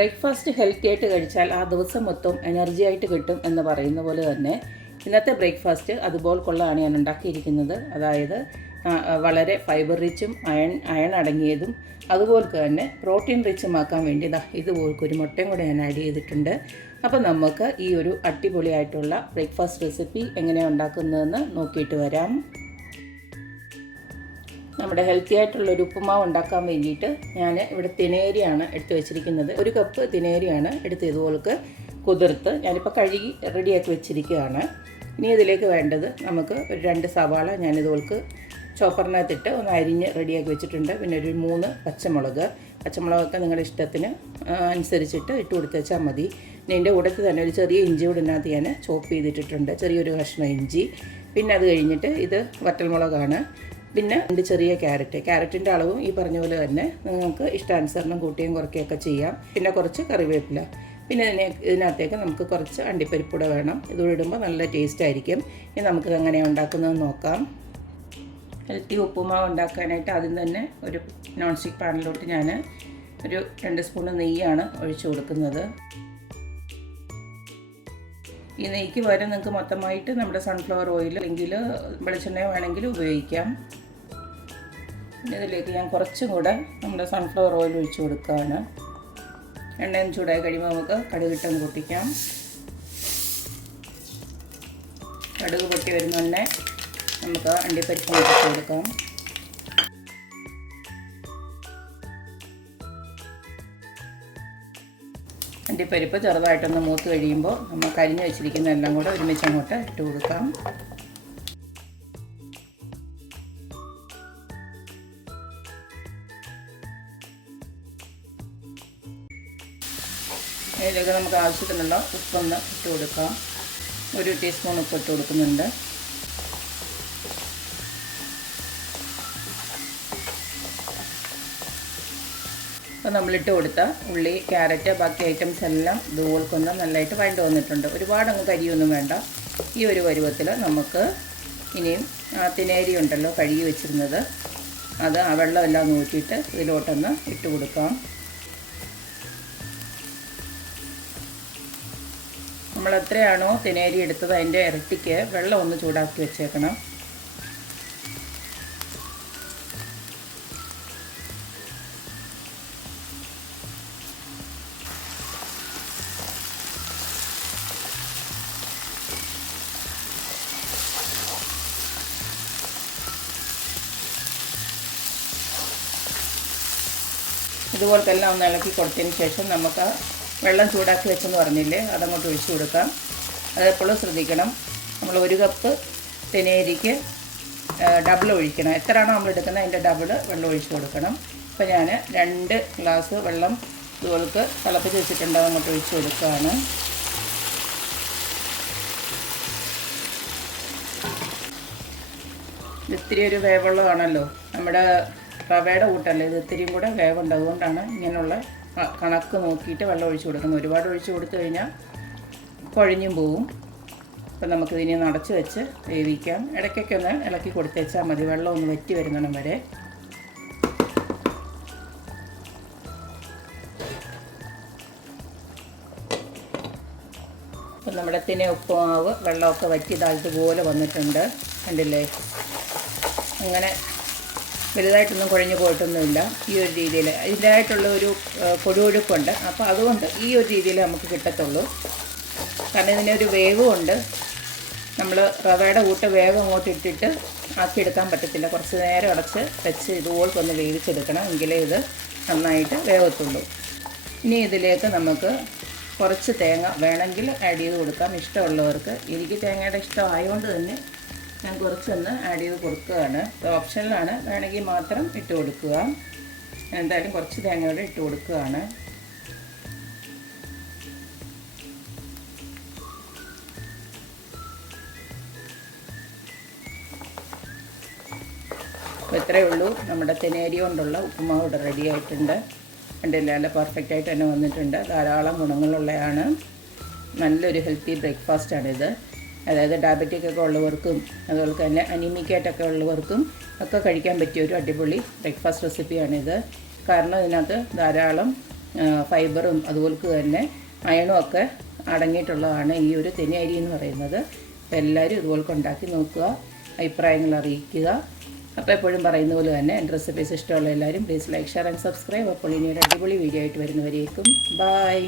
Breakfast healthy ആയിട്ട് കഴിച്ചാൽ ആ ദിവസം മൊത്തം എനർജി ആയിട്ട് കിട്ടും എന്ന് പറയുന്ന പോലെ തന്നെ ഇന്നത്തെ ബ്രേക്ക്ഫാസ്റ്റ് അതുപോലെയുള്ളതാണ് ഞാൻ ഉണ്ടാക്കിയിരിക്കുന്നത്. അതായത് വളരെ ഫൈബർ റിച്ചും അയൺ അടങ്ങിയതും അതുപോലെ തന്നെ പ്രോട്ടീൻ റിച്ചും ആക്കാൻ വേണ്ടി ഇതുപോലൊക്കെ ഒരു മുട്ടയും കൂടെ ഞാൻ ആഡ് ചെയ്തിട്ടുണ്ട്. അപ്പോൾ നമുക്ക് ഈ ഒരു അടിപൊളിയായിട്ടുള്ള ബ്രേക്ക്ഫാസ്റ്റ് റെസിപ്പി എങ്ങനെയാണ് ഉണ്ടാക്കുന്നതെന്ന് നോക്കിയിട്ട് വരാം. നമ്മുടെ ഹെൽത്തി ആയിട്ടുള്ളൊരു ഉപ്പുമാവ് ഉണ്ടാക്കാൻ വേണ്ടിയിട്ട് ഞാൻ ഇവിടെ തിനേരിയാണ് എടുത്ത് വെച്ചിരിക്കുന്നത്. 1 കപ്പ് തിനേരിയാണ് എടുത്ത് ഇതുപോലെ കുതിർത്ത് ഞാനിപ്പോൾ കഴുകി റെഡിയാക്കി വെച്ചിരിക്കുകയാണ്. ഇനി ഇതിലേക്ക് വേണ്ടത് നമുക്ക് ഒരു 2 സവാള ഞാനിതുപോലെ ചോപ്പറിനകത്തിട്ട് ഒന്ന് അരിഞ്ഞ് റെഡിയാക്കി വെച്ചിട്ടുണ്ട്. പിന്നെ ഒരു 3 പച്ചമുളകൊക്കെ നിങ്ങളുടെ ഇഷ്ടത്തിന് അനുസരിച്ചിട്ട് ഇട്ട് കൊടുത്ത് വെച്ചാൽ മതി. പിന്നെ ഇതിൻ്റെ കൂട്ടത്തിൽ തന്നെ ഒരു ചെറിയ ഇഞ്ചി കൂടെ ഇതിനകത്ത് ഞാൻ ചോപ്പ് ചെയ്തിട്ടിട്ടുണ്ട്, ചെറിയൊരു കഷ്ണം ഇഞ്ചി. പിന്നെ അത് കഴിഞ്ഞിട്ട് ഇത് വറ്റൽമുളകാണ്. പിന്നെ 2 ചെറിയ ക്യാരറ്റിൻ്റെ അളവും ഈ പറഞ്ഞ പോലെ തന്നെ നിങ്ങൾക്ക് ഇഷ്ടാനുസരണം കൂട്ടുകയും കുറയ്ക്കുകയൊക്കെ ചെയ്യാം. പിന്നെ കുറച്ച് കറിവേപ്പില. പിന്നെ ഇതിനകത്തേക്ക് നമുക്ക് കുറച്ച് അണ്ടിപ്പരിപ്പൂടെ വേണം. ഇതുകൂടെ ഇടുമ്പോൾ നല്ല ടേസ്റ്റ് ആയിരിക്കും. ഇനി നമുക്കിത് എങ്ങനെയാണ് ഉണ്ടാക്കുന്നതെന്ന് നോക്കാം. ഹെൽത്തി ഉപ്പുമാവ് ഉണ്ടാക്കാനായിട്ട് ആദ്യം തന്നെ ഒരു നോൺ സ്റ്റിക്ക് പാനിലോട്ട് ഞാൻ ഒരു 2 സ്പൂൺ നെയ്യാണ് ഒഴിച്ചു കൊടുക്കുന്നത്. ഈ നെയ്ക്ക് പകരം നിങ്ങൾക്ക് മൊത്തമായിട്ട് നമ്മുടെ സൺഫ്ലവർ ഓയിൽ അല്ലെങ്കിൽ വെളിച്ചെണ്ണയോ വേണമെങ്കിൽ ഉപയോഗിക്കാം. ഇതിലേക്ക് ഞാൻ കുറച്ചും കൂടെ നമ്മുടെ സൺഫ്ലവർ ഓയിൽ ഒഴിച്ച് കൊടുക്കുകയാണ്. എണ്ണയും ചൂടായി കഴിയുമ്പോൾ നമുക്ക് കടുകിട്ടും പൊട്ടിക്കാം. കടുക് പൊട്ടി വരുന്ന തന്നെ നമുക്ക് അണ്ടിപ്പരിപ്പ് ഇട്ട് കൊടുക്കാം. അണ്ടിപ്പരിപ്പ് ചെറുതായിട്ടൊന്ന് മൂത്ത് കഴിയുമ്പോൾ നമ്മൾ കരിഞ്ഞ് വെച്ചിരിക്കുന്ന എല്ലാം കൂടെ ഒരുമിച്ച് അങ്ങോട്ട് ഇട്ട് കൊടുക്കാം. ഇതിലേക്ക് നമുക്ക് ആവശ്യത്തിനുള്ള ഉപ്പൊന്ന് ഇട്ട് കൊടുക്കാം. 1 ടീസ്പൂൺ ഉപ്പ് ഇട്ട് കൊടുക്കുന്നുണ്ട്. അപ്പോൾ നമ്മളിട്ട് കൊടുത്ത ഉള്ളി, ക്യാരറ്റ്, ബാക്കി ഐറ്റംസ് എല്ലാം ഇതുപോൽക്കൊന്ന് നല്ലതായിട്ട് വഴണ്ട് വന്നിട്ടുണ്ട്. ഒരുപാടങ്ങ് കരിയൊന്നും വേണ്ട. ഈ ഒരു പരുവത്തിൽ നമുക്ക് ഇനിയും തിനേരി ഉണ്ടല്ലോ കഴുകി വെച്ചിരുന്നത്, അത് ആ വെള്ളമെല്ലാം നോക്കിയിട്ട് ഇതിലോട്ടൊന്ന് ഇട്ട് കൊടുക്കാം. നമ്മൾ എത്രയാണോ തിനേരി എടുത്തത് അതിൻ്റെ ഇരട്ടിക്ക് വെള്ളം ഒന്ന് ചൂടാക്കി വെച്ചേക്കണം. ഇതുപോലത്തെ എല്ലാം ഒന്ന് ഇളക്കി കൊടുത്തതിന് ശേഷം നമുക്ക് വെള്ളം ചൂടാക്കി വെച്ചെന്ന് പറഞ്ഞില്ലേ, അതങ്ങോട്ട് ഒഴിച്ചു കൊടുക്കാം. അതെപ്പോഴും ശ്രദ്ധിക്കണം, നമ്മൾ 1 കപ്പ് തിനേരിക്ക് ഡബിൾ ഒഴിക്കണം. എത്രയാണോ നമ്മൾ എടുക്കുന്നത് അതിൻ്റെ ഡബിൾ വെള്ളം ഒഴിച്ച് കൊടുക്കണം. ഇപ്പോൾ ഞാൻ 2 ഗ്ലാസ് വെള്ളം ഇതുപോലെ തിളപ്പിച്ച് വെച്ചിട്ടുണ്ട്, അതങ്ങോട്ട് ഒഴിച്ച് കൊടുക്കുകയാണ്. ഇത്തിരി ഒരു വേവുള്ളതാണല്ലോ, നമ്മുടെ റവയുടെ കൂട്ടല്ലേ, ഇത് ഇത്തിരിയും കൂടെ വേവുണ്ട്. അതുകൊണ്ടാണ് ഇങ്ങനെയുള്ള കണക്ക് നോക്കിയിട്ട് വെള്ളം ഒഴിച്ച് കൊടുക്കുന്നത്. ഒരുപാട് ഒഴിച്ച് കൊടുത്തു കഴിഞ്ഞാൽ കുഴഞ്ഞും പോവും. അപ്പം നമുക്കിതിനെ അടച്ച് വെച്ച് വേവിക്കാം. ഇടയ്ക്കൊക്കെ ഒന്ന് ഇളക്കി കൊടുത്തേച്ചാൽ മതി, വെള്ളം ഒന്ന് വറ്റി വരുന്നിടം വരെ. അപ്പം നമ്മുടെ ഉപ്പുമാവ് വെള്ളമൊക്കെ വറ്റി ഇതുപോലെ വന്നിട്ടുണ്ട്, കണ്ടില്ലേ. അങ്ങനെ വലുതായിട്ടൊന്നും കുഴഞ്ഞു പോയിട്ടൊന്നുമില്ല. ഈ ഒരു രീതിയിൽ ഇതിൻ്റെതായിട്ടുള്ള ഒരു കൊഴുകൊഴുപ്പുണ്ട്. അപ്പോൾ അതുകൊണ്ട് ഈ ഒരു രീതിയിൽ നമുക്ക് കിട്ടത്തുള്ളൂ. കാരണം ഇതിനൊരു വേവുമുണ്ട്. നമ്മൾ റവയുടെ കൂട്ട് വേവ് അങ്ങോട്ട് ഇട്ടിട്ട് ആക്കിയെടുക്കാൻ പറ്റത്തില്ല. കുറച്ച് നേരം അടച്ച് വെച്ച് ഇതുപോലെ ഒന്ന് വേവിച്ചെടുക്കണം, എങ്കിലേ ഇത് നന്നായിട്ട് വേവത്തുള്ളൂ. ഇനി ഇതിലേക്ക് നമുക്ക് കുറച്ച് തേങ്ങ വേണമെങ്കിൽ ആഡ് ചെയ്ത് കൊടുക്കാം, ഇഷ്ടമുള്ളവർക്ക്. എനിക്ക് തേങ്ങയുടെ ഇഷ്ടം ആയതുകൊണ്ട് തന്നെ ഞാൻ കുറച്ചൊന്ന് ആഡ് ചെയ്ത് കൊടുക്കുകയാണ്. ഓപ്ഷനിലാണ്, വേണമെങ്കിൽ മാത്രം ഇട്ട് കൊടുക്കുക. എന്തായാലും കുറച്ച് തേങ്ങയോടെ ഇട്ട് കൊടുക്കുകയാണ്. അപ്പോൾ ഇത്രയേ ഉള്ളൂ, നമ്മുടെ തിനേരി കൊണ്ടുള്ള ഉപ്പുമാവ് ഇവിടെ റെഡി ആയിട്ടുണ്ട്. കണ്ടില്ല, നല്ല പെർഫെക്റ്റായിട്ട് തന്നെ വന്നിട്ടുണ്ട്. ധാരാളം ഗുണങ്ങളുള്ളതാണ്. നല്ലൊരു ഹെൽത്തി ബ്രേക്ക്ഫാസ്റ്റാണിത്. അതായത് ഡയബറ്റിക് ഒക്കെ ഉള്ളവർക്കും അതുപോലെ തന്നെ അനീമിക്കായിട്ടൊക്കെ ഉള്ളവർക്കും ഒക്കെ കഴിക്കാൻ പറ്റിയ ഒരു അടിപൊളി ബ്രേക്ക്ഫാസ്റ്റ് റെസിപ്പിയാണിത്. കാരണം ഇതിനകത്ത് ധാരാളം ഫൈബറും അതുപോലെ തന്നെ അയണും ഒക്കെ അടങ്ങിയിട്ടുള്ളതാണ് ഈ ഒരു തെനി അരി എന്ന് പറയുന്നത്. അപ്പോൾ എല്ലാവരും ഇതുപോലെ ഉണ്ടാക്കി നോക്കുക, അഭിപ്രായങ്ങൾ അറിയിക്കുക. അപ്പോൾ എപ്പോഴും പറയുന്ന പോലെ തന്നെ എൻ്റെ റെസിപ്പീസ് ഇഷ്ടമുള്ള എല്ലാവരും please like, share and subscribe. അപ്പോൾ ഇനി ഒരു അടിപൊളി വീഡിയോ ആയിട്ട് വരുന്നവരേക്കും ബൈ.